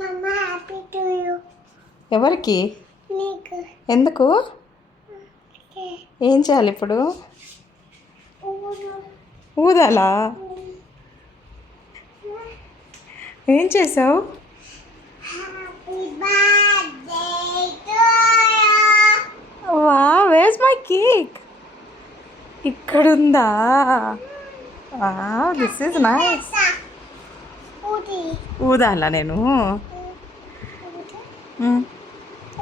మమ్మా happy to you. ఎవరికి? నీకు. ఎందుకు? ఏం చేయాలి ఇప్పుడు? ఊరు. ఊదాలా? ఏం చేసావు? Happy birthday to you. వా వేర్స్ మై కేక్? ఇక్కడుందా? This is nice. ఊది. ఊదాలా నేను?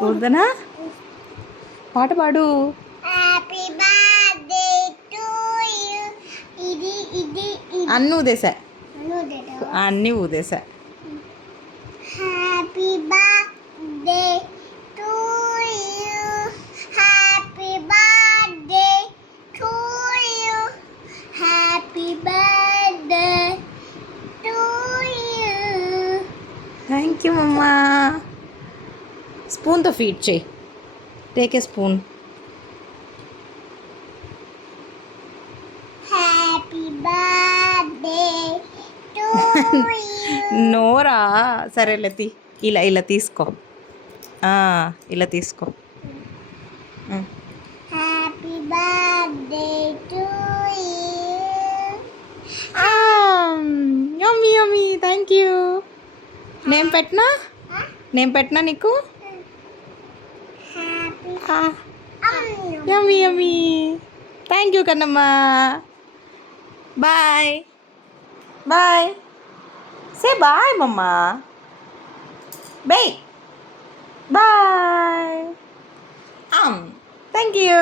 ఊదనా? పాట పాడు. Happy birthday to you. ఇది ఇది ఇది. అన్నీ ఊదేసా. ఊదేదా? అన్నీ ఊదేసా. Happy birthday to you. Happy birthday to you. Happy birthday to you. Thank you mamma. స్పూన్తో ఫీడ్ చేయి. Take a spoon. Happy birthday to you. నోరా సరేలే ఇలా ఇలా తీసుకో. ఇలా తీసుకో. Happy birthday to you. Yummy yummy. Thank you. నేను పెట్టనా నీకు? Happy yummy yummy. Thank you కన్నమ్మా. Bye bye. Say bye mamma. Bye bye. Thank you.